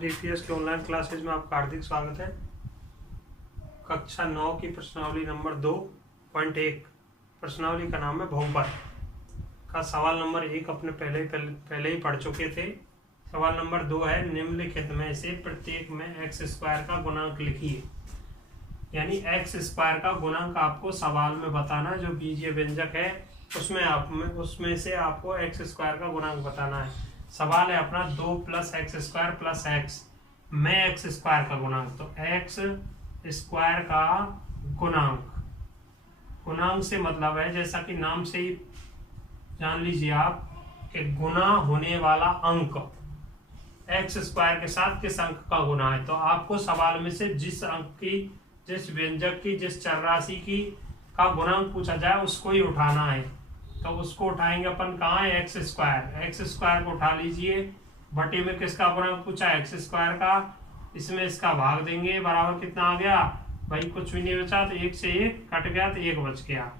DPS के online classes में आपका हार्दिक स्वागत है। कक्षा 9 की प्रश्नावली नंबर 2.1 प्रश्नावली का नाम है बहुपद का सवाल नंबर 1 अपने पहले ही पढ़ चुके थे। सवाल नंबर 2 है निम्नलिखित में से प्रत्येक में एक्स स्क्वायर का गुणांक लिखिए। यानी एक्स स्क्वायर का गुणांक आपको सवाल में बताना, जो बीजीय व्यंजक है उसमें से आपको एक्स स्क्वायर का गुणांक बताना है। सवाल है अपना 2 + एक्स स्क्वायर प्लस एक्स में एक्स स्क्वायर का गुणांक। तो एक्स स्क्वायर का गुणांक से मतलब है, जैसा कि नाम से ही जान लीजिए आप कि गुना होने वाला अंक एक्स स्क्वायर के साथ किस अंक का गुना है। तो आपको सवाल में से जिस अंक की, जिस व्यंजक की, जिस चर राशि की का गुणांक पूछा जाए उसको ही उठाना है। तो उसको उठाएंगे अपन कहाँ है, एक्स स्क्वायर को उठा लीजिए। बटे में किसका गुणांक पूछा है, एक्स स्क्वायर का। इसमें इसका भाग देंगे, बराबर कितना आ गया भाई, कुछ भी नहीं बचा, तो 1 से 1 कट गया तो 1 बच गया।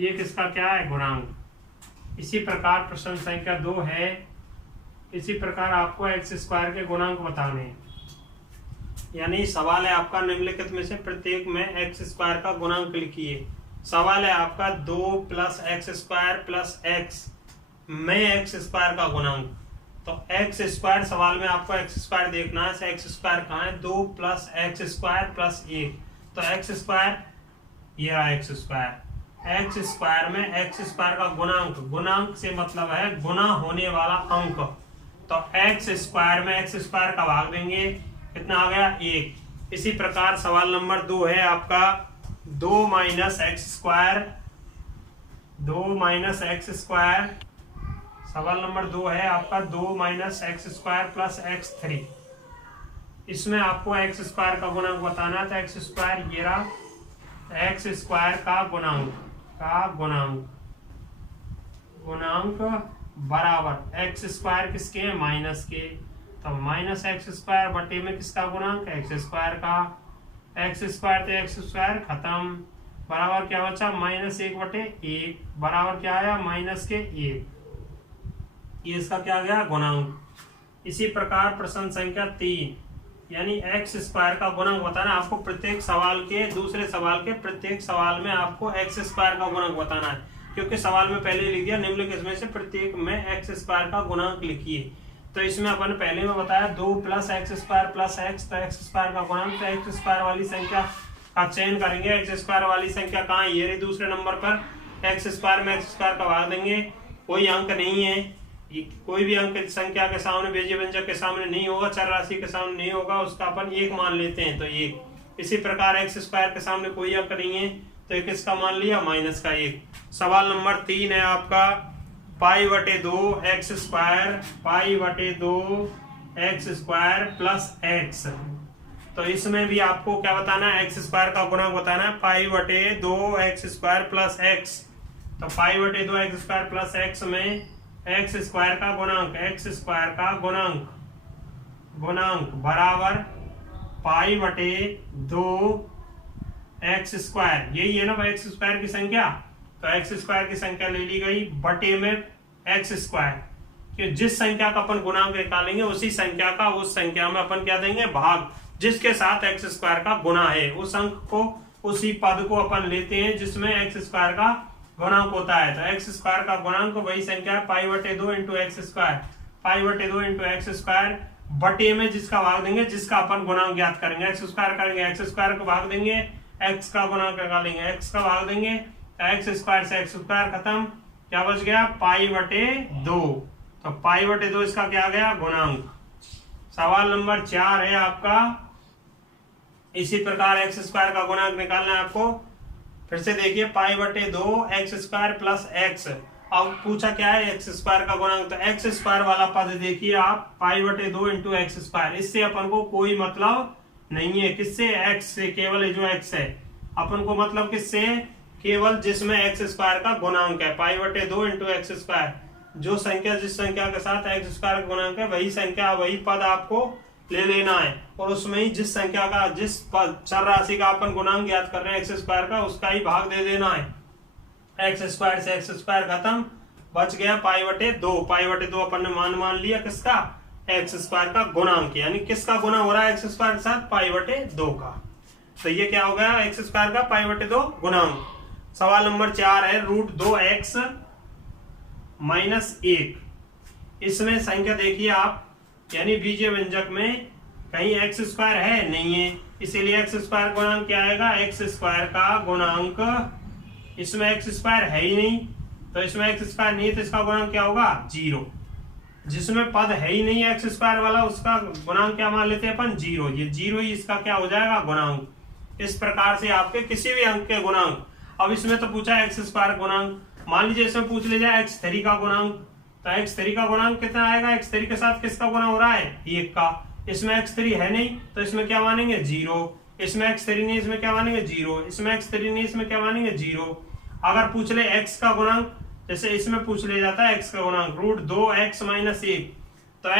1 इसका क्या है, गुणांक। इसी प्रकार प्रश्न संख्या 2 है, इसी प्रकार आपको एक्स स्क्वायर के गुणांक बताने हैं। यानी सवाल है आपका निम्नलिखित में से प्रत्येक में एक्स स्क्वायर का गुणांक लिखिए। सवाल है आपका 2 + एक्स स्क्वायर प्लस एक्स में एक्स स्क्वायर का गुणांक। तो एक्स स्क्वायर, सवाल में आपको एक्स स्क्वायर देखना है। एक्स स्क्वायर कहाँ है, 2 + एक्स स्क्वायर प्लस 1। तो एक्स स्क्वायर, ये रहा एक्स स्क्वायर। एक्स स्क्वायर में एक्स स्क्वायर का गुणांक से मतलब है गुना होने वाला अंक। तो एक्स स्क्वायर में एक्स स्क्वायर का भाग देंगे, कितना आ गया, 1। इसी प्रकार सवाल नंबर 2 है आपका 2 - एक्स स्क्वायर, 2 - एक्स स्क्वायर। सवाल नंबर 2 है आपका 2 - एक्स स्क्वायर प्लस x3। इसमें आपको एक्स स्क्वायर का गुणांक बताना था। एक्स स्क्वायर ये रहा, एक्स स्क्वायर का गुणांक बराबर एक्स स्क्वायर किसके है, माइनस के। तो -एक्स स्क्वायर बटे में किसका गुणांक, एक्स स्क्वायर का। एक्स स्क्वायर तो एक्स स्क्वायर खत्म, बराबर क्या बचा, -1/1 बराबर क्या आया, -1। ये इसका क्या गया, गुणांक। इसी प्रकार प्रश्न संख्या 3, यानी एक्स स्क्वायर का गुणांक बताना आपको। प्रत्येक सवाल के, दूसरे सवाल के प्रत्येक सवाल में आपको एक्स स्क्वायर का गुणांक बताना है, क्योंकि सवाल में पहले लिख दिया निम्नलिखित में से प्रत्येक में एक्स स्क्वायर का गुणांक लिखिए। तो इसमें अपन पहले में बताया 2 + एक्स स्क्वायर प्लस एक्स, तो एक्स स्क्वायर का गुणांक। तो एक्स स्क्वायर वाली संख्या का चयन करेंगे। एक्स स्क्वायर वाली संख्या कहाँ है, ये रही दूसरे नंबर पर। एक्स स्क्वायर में एक्स स्क्वायर का भाग देंगे, कोई अंक नहीं है, कोई भी अंक संख्या के सामने, बीजीय व्यंजक के सामने नहीं होगा, चर राशि के सामने नहीं होगा, उसका अपन 1 मान लेते हैं, तो 1। इसी प्रकार एक्स स्क्वायर के सामने कोई अंक नहीं है, तो एक इसका मान लिया, -1। सवाल नंबर 3 है आपका π/2 एक्स स्क्वायर प्लस एक्स। तो इसमें भी आपको क्या बताना है, एक्स स्क्वायर का गुणांक बताना है, π/2 एक्स स्क्वायर प्लस एक्स। तो π/2 एक्स स्क्वायर प्लस एक्स में एक्स स्क्वायर का गुणांक बराबर π/2 एक्स स्क्वायर। यही है ना एक्स स्क्वायर की संख्या। तो एक्स स्क्वायर की संख्या ले ली गई बटे में एक्स स्क्वायर, कि जिस संख्या का अपन गुणांक निकालेंगे उसी संख्या का उस संख्या में अपन क्या देंगे, भाग। जिसके साथ एक्स स्क्वायर का गुणा है उस अंक को, उसी पद को अपन लेते हैं जिसमें एक्स स्क्वायर का गुणांक होता है। तो एक्स स्क्वायर का गुणांक वही संख्या है π/2 × एक्स स्क्वायर, π/2 × एक्स स्क्वायर बटे में जिसका भाग देंगे, जिसका अपन गुणांक ज्ञात करेंगे। एक्स स्क्वायर करेंगे, एक्स स्क्वायर को भाग देंगे, एक्स का गुणांक निकालेंगे, एक्स का भाग देंगे, एक्स स्क्वायर से एक्स स्क्वायर खत्म, क्या बच गया, π/2। तो π/2 इसका क्या गया, गुणांक। सवाल नंबर 4 है आपका, इसी प्रकार एक्स स्क्वायर का गुणांक निकालना है आपको। फिर से देखिए, π/2 एक्स स्क्वायर प्लस एक्स। अब पूछा क्या है, एक्स स्क्वायर का गुणांक। तो एक्स स्क्वायर वाला पद देखिए आप, π/2 × एक्स स्क्वायर। इससे अपन को कोई मतलब नहीं है, किससे, एक्स से। केवल जो एक्स है अपन को मतलब किससे, केवल जिसमें एक्स स्क्वायर का गुणांक है, π/2 × एक्स स्क्वायर। जो संख्या, जिस संख्या के साथ एक्स स्क्वायर का गुणांक है, वही संख्या, वही पद आपको ले लेना है, और उसमें ही जिस संख्या का, जिस चर राशि का अपन गुणांक ज्ञात कर रहे हैं एक्स स्क्वायर का, उसका ही भाग दे देना है। एक्स स्क्वायर से एक्स स्क्वायर खत्म, बच गया π/2। π/2 अपन ने मान लिया किसका, एक्स स्क्वायर का गुणांक, यानी किसका गुना हो रहा है एक्स स्क्वायर के साथ, पाई बटे 2 का। तो ये क्या हो गया, एक्स स्क्वायर का पाई बटे 2 गुणांक। सवाल नंबर 4 है √2x - 1। इसमें संख्या देखिए आप, यानी बीजीय व्यंजक में कहीं एक्स स्क्वायर है नहीं है, इसीलिए एक्स स्क्वायर गुणांक क्या आएगा, एक्स स्क्वायर का गुणांक, इसमें एक्स स्क्वायर है ही नहीं, तो इसमें एक्स स्क्वायर नहीं है तो इसका गुणांक क्या होगा, 0। जिसमें पद है ही नहीं एक्स स्क्वायर वाला, उसका गुणांक क्या मान लेते हैं अपन, 0। ये 0 ही इसका क्या हो जाएगा, गुणांक। इस प्रकार से आपके किसी भी अंक के गुणांक, अब इसमें तो पूछा एक्स स्क्वायर गुणांक, मान लीजिए इसमें पूछ ले जाए x3 का गुणांक, तो x3 का गुणांक कितना आएगा, x3 के साथ किसका गुणा हो रहा है, 1 का। इसमें x3 है नहीं तो इसमें क्या मानेंगे, 0। इसमें x3 नहीं, इसमें क्या मानेंगे, 0। इसमें x3 नहीं, इसमें क्या मानेंगे, 0। अगर पूछ ले x का गुणांक, जैसे इसमें पूछ ले जाता है x का गुणांक √2x - 1, तो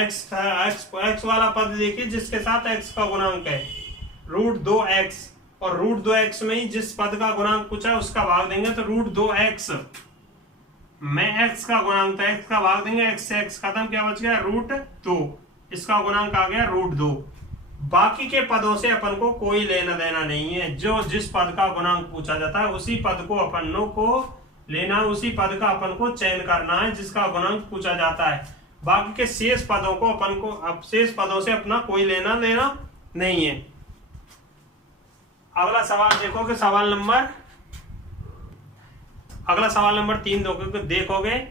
x वाला पद देखिए जिसके साथ x का गुणांक है √2x, और √2x में ही जिस पद का गुणांक पूछा है उसका भाग देंगे, तो √2x में x का गुणांक, तो x का भाग देंगे, x से x खत्म, क्या बच गया, √2, इसका गुणांक आ गया √2। बाकी के पदों से अपन को कोई लेना देना नहीं है, जो जिस पद का गुणांक पूछा जाता है उसी पद को अपनों को लेना, उसी पद का अपन को चयन करना है जिसका गुणांक पूछा जाता है। बाकी के शेष पदों को अपन को, अब शेष पदों से अपना कोई लेना देना नहीं है। अगला सवाल देखोगे, अगला सवाल नंबर 3 देखोगे,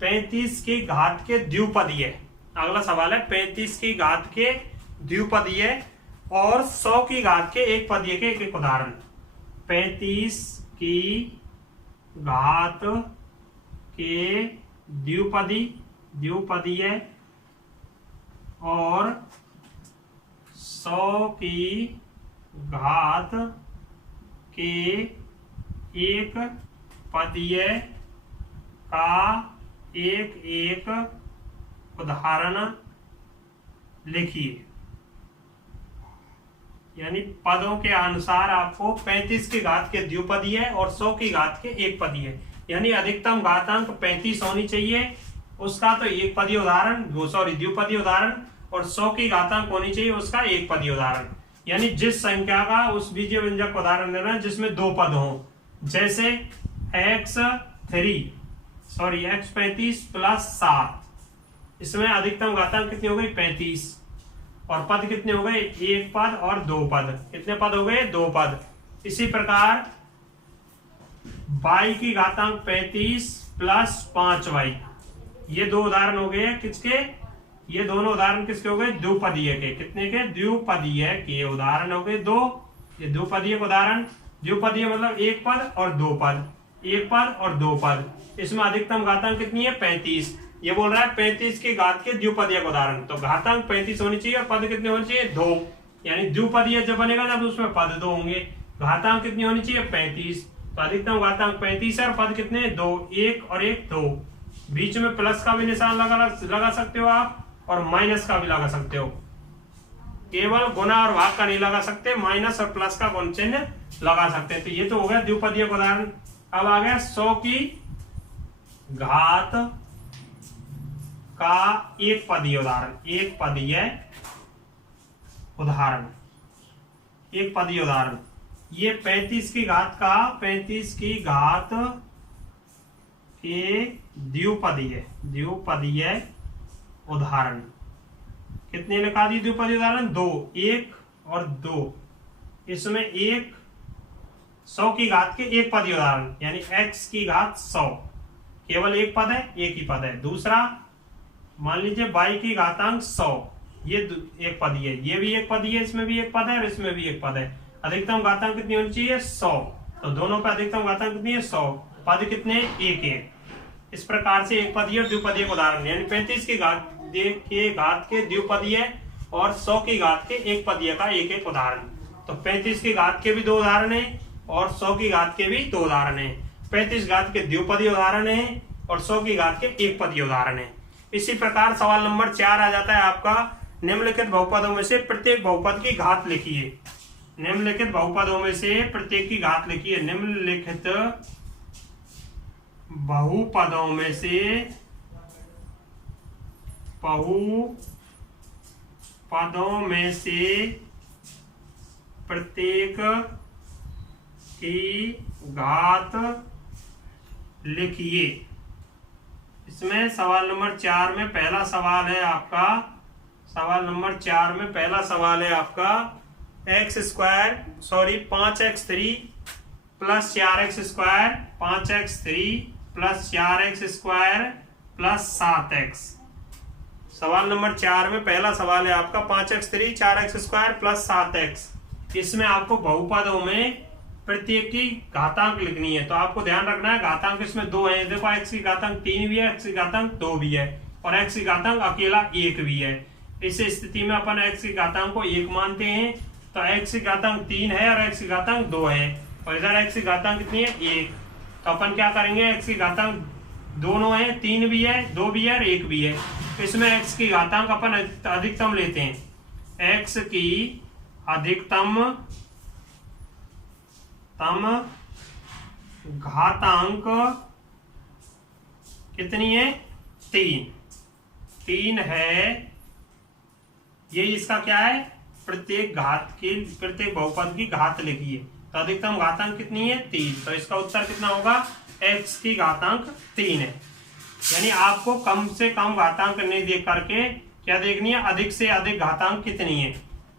35 की घात के द्विपदीय। अगला सवाल है 35 की घात के द्विपदीय और 100 की घात के एक पदीय के एक उदाहरण। 35 की घात के द्विपदीय और 100 की घात के एक पदीय का एक उदाहरण लिखिए। यानी पदों के अनुसार आपको 35 की घात के द्विपदीय और 100 की घात के एक पदीय, यानी अधिकतम घातांक 35 होनी चाहिए, उसका तो एक पदीय उदाहरण, द्विपदीय उदाहरण, और 100 की घातांक होनी चाहिए उसका एक पदीय उदाहरण। यानी जिस संख्या का उस बीजीय व्यंजक उदाहरण लेना है जिसमें 2 पद हो, जैसे x35 + 7, इसमें अधिकतम घातांक कितनी हो गई, 35, और पद कितने हो गए, एक पद और 2 पद। कितने पद हो गए, 2 पद। इसी प्रकार y की घातांक 35 + 5y, ये 2 उदाहरण हो गए किसके, ये दोनों उदाहरण किसके हो गए, द्विपदीय के। कितने के, द्विपदीय के उदाहरण हो गए 2। ये द्विपदीय के उदाहरण, द्विपदीय मतलब एक पद और 2 पद, एक पद और 2 पद। इसमें अधिकतम घातांक कितनी है, 35। ये बोल रहा है 35 की घात के द्विपदीय का उदाहरण, तो घातांक 35 होनी चाहिए और पद कितने होने चाहिए, 2। यानी द्विपदीय जब बनेगा जब उसमें पद 2 होंगे, घातांक कितनी होनी चाहिए, 35। तो अधिकतम घातांक 35 है और पद कितने, 2, 1 और 1 2। बीच में प्लस का भी निशान लगा सकते हो आप, और माइनस का भी लगा सकते हो। केवल गुना और भाग का नहीं लगा सकते, माइनस और प्लस का गुण चिन्ह लगा सकते हैं। तो ये तो हो गया द्विपदीय का उदाहरण। अब आ गया 100 की घात का एक पदीय उदाहरण। एक पदीय उदाहरण ये 35 की घात का 35 की घात के द्विपदीय उदाहरण। कितने लिखा दी द्विपदीय उदाहरण, 2, 1 और 2। इसमें 100 की घात के एक पदीय उदाहरण, यानी x की घात 100, केवल एक पद है, एक ही पद है। दूसरा मान लीजिए y की घातांक 100, ये एक पदीय है, ये भी एक पदीय है, इसमें भी एक पद है और इसमें भी एक पद है। अधिकतम घातांक कितनी होनी चाहिए, 100। तो दोनों पे अधिकतम घातांक कितनी है, 100। पद कितने, एक। इस प्रकार से एक पदीय और द्विपदीय का उदाहरण, यानी 35 की घात के द्विपदीय और 100 की घात के एक पदीय का एक उदाहरण। तो 35 की घात के भी 2 उदाहरण है और 100 की घात के भी 2 उदाहरण है। 35 घात के द्विपदीय उदाहरण है और 100 की घात के एक पदीय उदाहरण है। इसी प्रकार सवाल नंबर 4 आ जाता है आपका, निम्नलिखित बहुपदों में से प्रत्येक बहुपद की घात लिखिए। निम्नलिखित बहुपदों में से प्रत्येक की घात लिखिए। निम्नलिखित बहुपदों में से पदों में से प्रत्येक की घात लिखिए। इसमें सवाल नंबर 4 में पहला सवाल है आपका, सवाल नंबर 4 में पहला सवाल है आपका 5x3 plus 4x² 5x3 plus 4x² plus 7x। सवाल नंबर 4 में पहला सवाल है आपका 5x3 4x² प्लस 7x। इसमें आपको बहुपदों में प्रत्येक की घातांक लिखनी है। तो आपको ध्यान रखना है घातांक इसमें 2 है। देखो x की घातांक 3 भी है, x की घातांक 2 भी है और x की घातांक अकेला 1 भी है। इस स्थिति में अपन x की घातांक को 1 मानते हैं, तो x की घातांक 3 है और x की घातांक 2 है और इधर x की घातांक कितनी है 1। तो अपन क्या करेंगे, x की घातांक दोनों है, 3 भी है, 2 भी है और 1 भी है। इसमें x की घातांक अपन अधिकतम लेते हैं। x की अधिकतम घातांक कितनी है 3 है। ये इसका क्या है, प्रत्येक बहुपद की घात लिखिए। तो अधिकतम घातांक कितनी है 3। तो इसका उत्तर कितना होगा, x की घातांक 3 है। यानी आपको कम से कम घातांक नहीं देख करके क्या देखनी है, अधिक से अधिक घातांक कितनी है।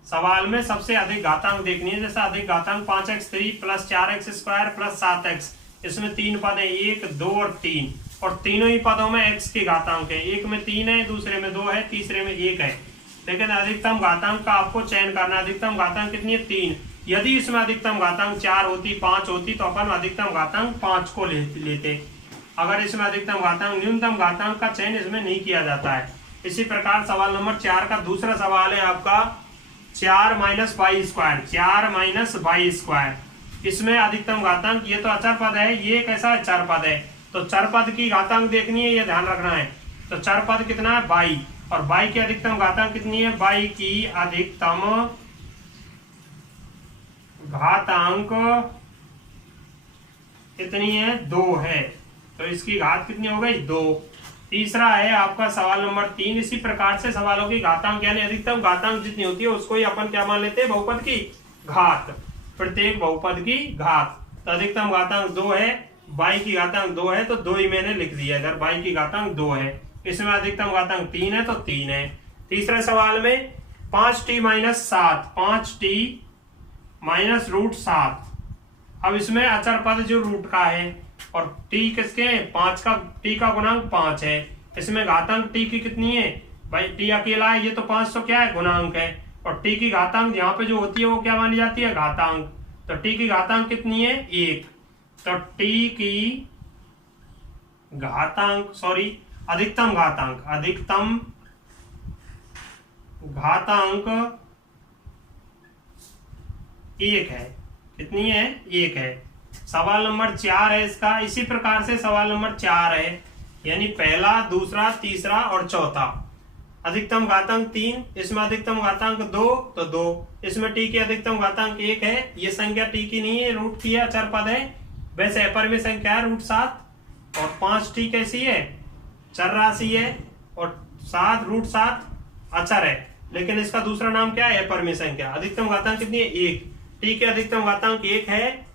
सवाल में सबसे अधिक घातांक देखनी है। जैसे अधिक घातांक 5x3 plus 4x² plus 7x। इसमें 3 पद है, 1, 2 और 3, और तीनों ही पदों में x की घातांक है। एक में 3 है, दूसरे में 2 है, तीसरे में 1 है। लेकिन अधिकतम घातांक का आपको चयन करना है। अधिकतम घातांक कितनी है 3। यदि इसमें अधिकतम घातांक 4 होती, 5 होती, तो अपन अधिकतम घातांक 5 को लेते। अगर इसमें अधिकतम घातांक न्यूनतम घातांक का चयन इसमें नहीं किया जाता है। इसी प्रकार सवाल नंबर 4 का दूसरा सवाल है आपका 4 - y²। 4 - y²। इसमें अधिकतम घातांक, ये तो अचर पद है, ये कैसा चर पद है। तो चर पद की घातांक देखनी है, ये ध्यान रखना है। तो चर पद कितना है y, और y की अधिकतम घातांक कितनी है, y की अधिकतम घातांक कितनी है 2 है। तो इसकी घात कितनी हो गई 2। तीसरा है आपका सवाल नंबर 3। इसी प्रकार से सवालों की घातांक यानी अधिकतम घातांक जितनी होती है उसको ही अपन क्या मान लेते हैं, बहुपद की घात। प्रत्येक बहुपद की घात। तो अधिकतम घातांक 2 है, y की घातांक 2 है, तो 2 ही मैंने लिख दिया इधर। y की घातांक 2 है, इसमें अधिकतम घातांक 3 है, तो 3 है। तीसरे सवाल में 5t - 7 5t - √7। अब इसमें अचर पद जो रूट का है और t किसके, 5 का, t का गुणांक 5 है। इसमें घातांक t की कितनी है भाई, t अकेला है, ये तो 500 क्या है गुणांक है, और t की घातांक यहाँ पे जो होती है वो क्या मानी जाती है, घातांक। तो t की घातांक कितनी है 1। तो t की घातांक अधिकतम घातांक 1 है। कितनी है 1 है। सवाल नंबर 4 है इसका। इसी प्रकार से सवाल नंबर 4 है, यानी पहला, दूसरा, तीसरा और चौथा। अधिकतम घातांक 3, इसमें अधिकतम घातांक 2, तो 2। इसमें t की अधिकतम घातांक 1 है। ये संख्या t की नहीं है, रूट की है, अचर पद है। वैसे अपरिमेय संख्या है √7, और 5t कैसी है, चर राशि है, और 7 √7 अचर है। लेकिन इसका दूसरा नाम क्या है, अपरिमेय संख्या। अधिकतम घातांक कितनी है 1। t की अधिकतम घातांक 1 है।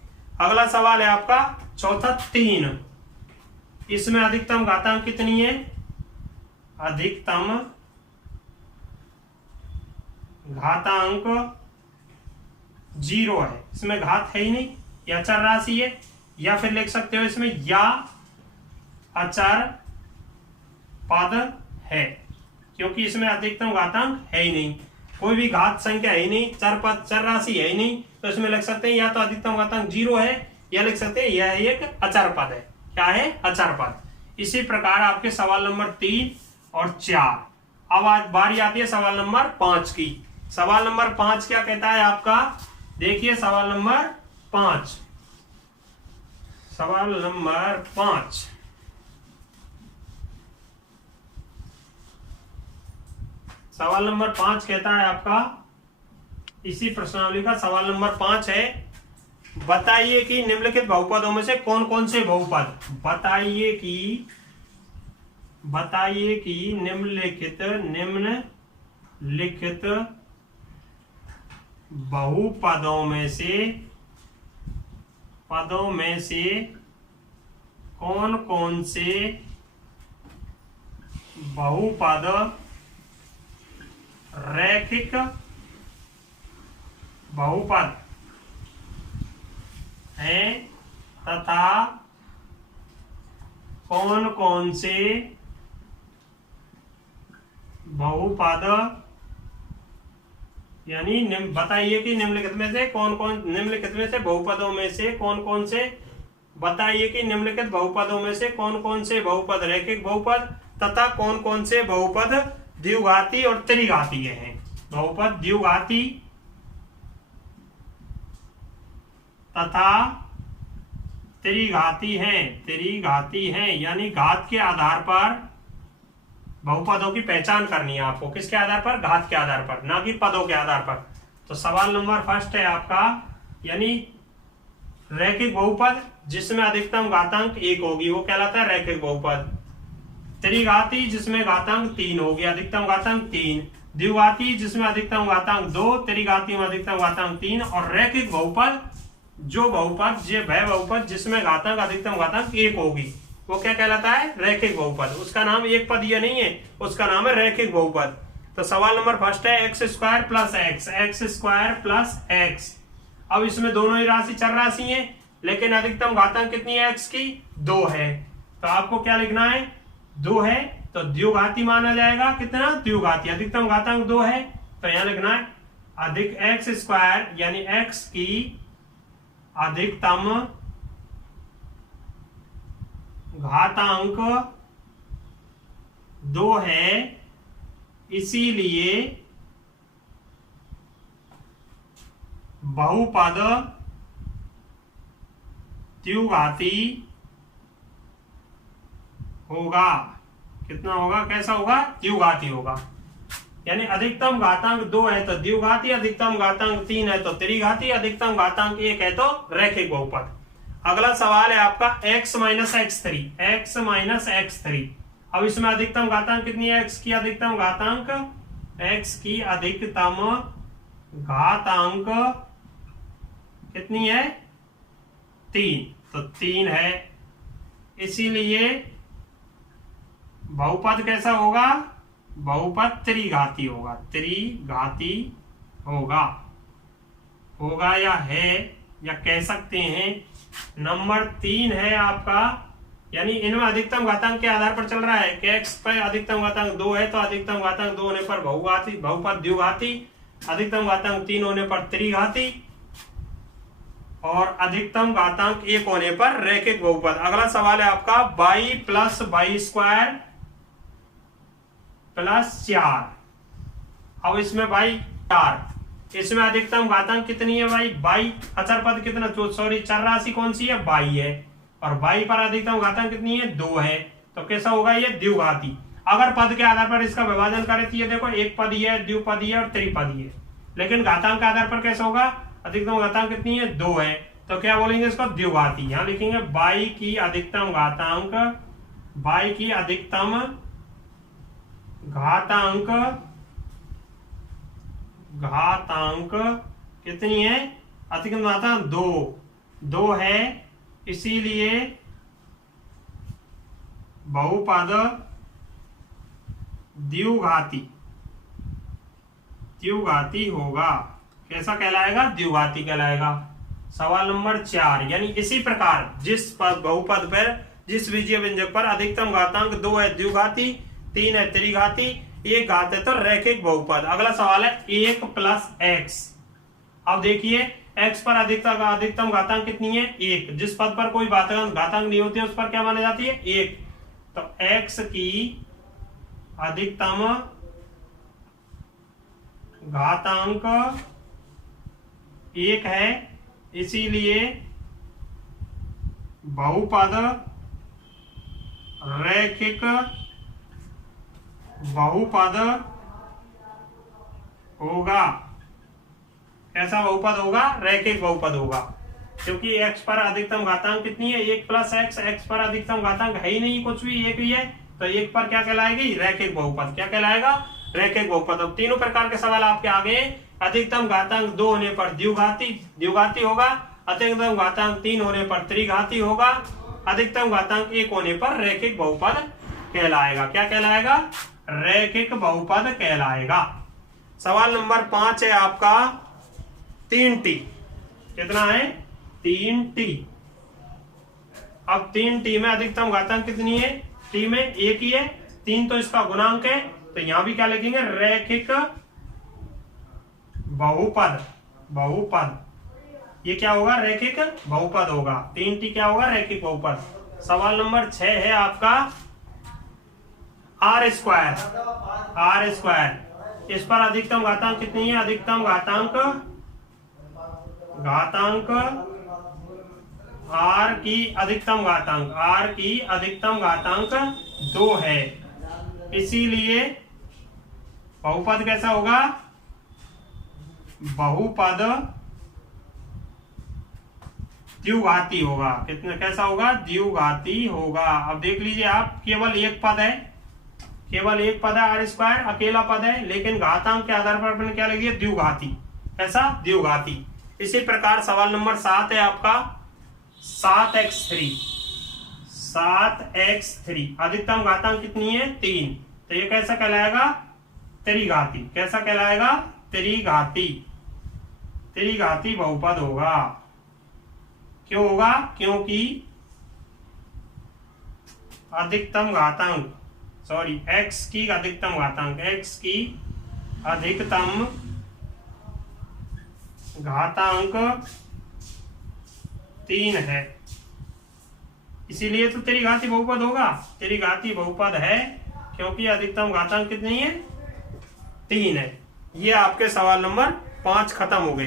अगला सवाल है आपका चौथा 3। इसमें अधिकतम घातांक कितनी है, अधिकतम घातांक 0 है। इसमें घात है ही नहीं, या अचर राशि है, या फिर लिख सकते हो इसमें या अचर पद है, क्योंकि इसमें अधिकतम घातांक है ही नहीं, कोई भी घात संख्या है ही नहीं, चर राशि है ही नहीं। तो इसमें लिख सकते हैं या तो अधिकतम घातांक 0 है, या लिख सकते हैं यह एक अचर पद है। क्या है, अचर पद। इसी प्रकार आपके सवाल नंबर 3 और 4। अब आज बारी आती है सवाल नंबर 5 की। सवाल नंबर 5 क्या कहता है आपका, देखिए सवाल नंबर 5। सवाल नंबर 5 सवाल नंबर 5 कहता है आपका, इसी प्रश्नावली का सवाल नंबर 5 है। बताइए कि निम्नलिखित बहुपदों में से कौन कौन से बहुपद, बताइए कि निम्न लिखित बहुपदों में से कौन कौन से बहुपद रैखिक बहुपद हैं तथा कौन कौन से बहुपद, यानी बताइए कि निम्नलिखित में से बहुपदों में से कौन कौन से, बताइए कि निम्नलिखित बहुपदों में से कौन कौन से बहुपद रैखिक बहुपद तथा कौन कौन से बहुपद द्विघाती और त्रिघातीय हैं। बहुपद द्विघाती तथा त्रिघाती हैं, यानी घात के आधार पर बहुपदों की पहचान करनी है आपको। किसके आधार पर? घात के आधार पर, ना कि पदों के आधार पर। तो सवाल नंबर फर्स्ट है आपका, यानी रैखिक बहुपद जिसमें अधिकतम घातांक 1 होगी वो कहलाता है रैखिक बहुपद। त्रिघाती जिसमें घातांक 3 होगी, अधिकतम घातांक 3। द्विघाती जिसमें अधिकतम घातांक 2, त्रिघाती में अधिकतम घातांक 3। और रैखिक बहुपद वह बहुपद जिसमें घातांक अधिकतम घातांक 1 होगी वो क्या कहलाता है? रैखिक बहुपद। उसका नाम एक पदीय नहीं है, उसका नाम है रैखिक बहुपद। तो सवाल नंबर फर्स्ट है एक्स स्क्वायर प्लस एक्स। अब इसमें दोनों ही राशि चर राशि है, लेकिन अधिकतम घातांक कितनी है? एक्स की 2 है। तो आपको क्या लिखना है? 2 है तो द्विघाती माना जाएगा। कितना? द्विघाती। अधिकतम घातांक 2 है तो यहां लिखना है अधिक एक्स स्क्वायर, यानी एक्स की अधिकतम घातांक 2 है, इसीलिए बहुपद द्विघाती होगा। कितना होगा? कैसा होगा? द्विघाती होगा। यानी अधिकतम घातांक 2 है तो द्विघाती, अधिकतम घातांक 3 है तो त्रिघाती, अधिकतम घातांक 1 है तो रैखिक बहुपद। अगला सवाल है आपका x माइनस x3। अब इसमें अधिकतम घातांक कितनी है? x की अधिकतम घातांक कितनी है? 3। तो 3 है, इसीलिए बहुपद कैसा होगा? बहुपद त्रिघाती होगा या है, या कह सकते हैं। नंबर 3 है आपका, यानी इनमें अधिकतम घातांक के आधार पर चल रहा है कि x पर अधिकतम घातांक 2 है तो अधिकतम घातांक 2 होने पर बहुपद द्विघाती, अधिकतम घातांक 3 होने पर त्रिघाती और अधिकतम घातांक 1 होने पर रैखिक बहुपद। अगला सवाल है आपका y plus Y square plus 4। अब इसमें y 4, इसमें अधिकतम घातांक कितनी है भाई? y अचर पद कितना, चर राशि कौन सी है? y है। और y पर अधिकतम घातांक कितनी है? 2 है। तो कैसा होगा ये? द्विघाती। अगर पद के आधार पर इसका विभाजन करें तो ये देखो एक पदीय है, द्विपदीय और त्रिपदीय। लेकिन घातांक के आधार पर कैसा होगा? अधिकतम घातांक कितनी है? 2 है। तो क्या बोलेंगे इसको? द्विघाती। यहां लिखेंगे y की अधिकतम घातांक कितनी है? अधिकतम घातांक 2 है, इसीलिए बहुपद द्विघाती होगा। कैसा कहलाएगा? द्विघाती कहलाएगा। सवाल नंबर 4, यानी इसी प्रकार जिस बहुपद पर, जिस विजय व्यंजक पर अधिकतम घातांक 2 है द्विघाती, 3 है त्रिघाती, 1 घात है तो रैखिक बहुपद। अगला सवाल है 1 प्लस एक्स। अब देखिए x पर अधिकतम घातांक कितनी है? 1। जिस पद पर कोई घातांक नहीं होती है उस पर क्या मानी जाती है? 1। तो x की अधिकतम घातांक 1 है, इसीलिए बहुपद रैखिक बहुपद होगा। कैसा बहुपद होगा? रैखिक बहुपद होगा, क्योंकि x पर अधिकतम घातांक कितनी है? 1 प्लस x पर अधिकतम घातांक है ही नहीं, कुछ भी 1 ही है, तो 1 पर क्या कहलाएगी? रैखिक बहुपद। क्या कहलाएगा? रैखिक बहुपद। अब तीनों प्रकार के सवाल आपके आगे। अधिकतम घातांक 2 होने पर द्विघाती होगा, अधिकतम घातांक 3 होने पर त्रिघाती होगा, अधिकतम घातांक 1 होने पर रैखिक बहुपद कहलाएगा। क्या कहलाएगा? रैखिक बहुपद कहलाएगा। सवाल नंबर 5 है आपका 3t। कितना है? 3t। अब 3t में अधिकतम घातांक कितनी है? t में 1 ही है, 3 तो इसका गुणांक है, तो यहां भी क्या लिखेंगे? रैखिक बहुपद। ये क्या होगा? रैखिक बहुपद होगा। 3t क्या होगा? रैखिक बहुपद। सवाल नंबर 6 है आपका r स्क्वायर। इस पर अधिकतम घातांक कितनी है? अधिकतम घातांक r की अधिकतम घातांक 2 है, इसीलिए बहुपद कैसा होगा? बहुपद द्विघाती होगा। कितना कैसा होगा? द्विघाती होगा। अब देख लीजिए आप, केवल एक पद है r स्क्वायर, अकेला पद है, लेकिन घातांक के आधार पर अपने क्या लगी? द्विघाती। कैसा? द्विघाती। इसी प्रकार सवाल नंबर 7 है आपका 7x3। अधिकतम घातांक कितनी है? 3। तो ये कैसा कहलाएगा? त्रिघाती। कैसा कहलाएगा? त्रिघाती बहुपद होगा। क्यों होगा? क्योंकि अधिकतम घातांक x की अधिकतम घातांक 3 है, इसीलिए तो त्रिघाती बहुपद होगा। त्रिघाती बहुपद है क्योंकि अधिकतम घातांक कितनी है? 3 है। ये आपके सवाल नंबर 5 खत्म हो गए।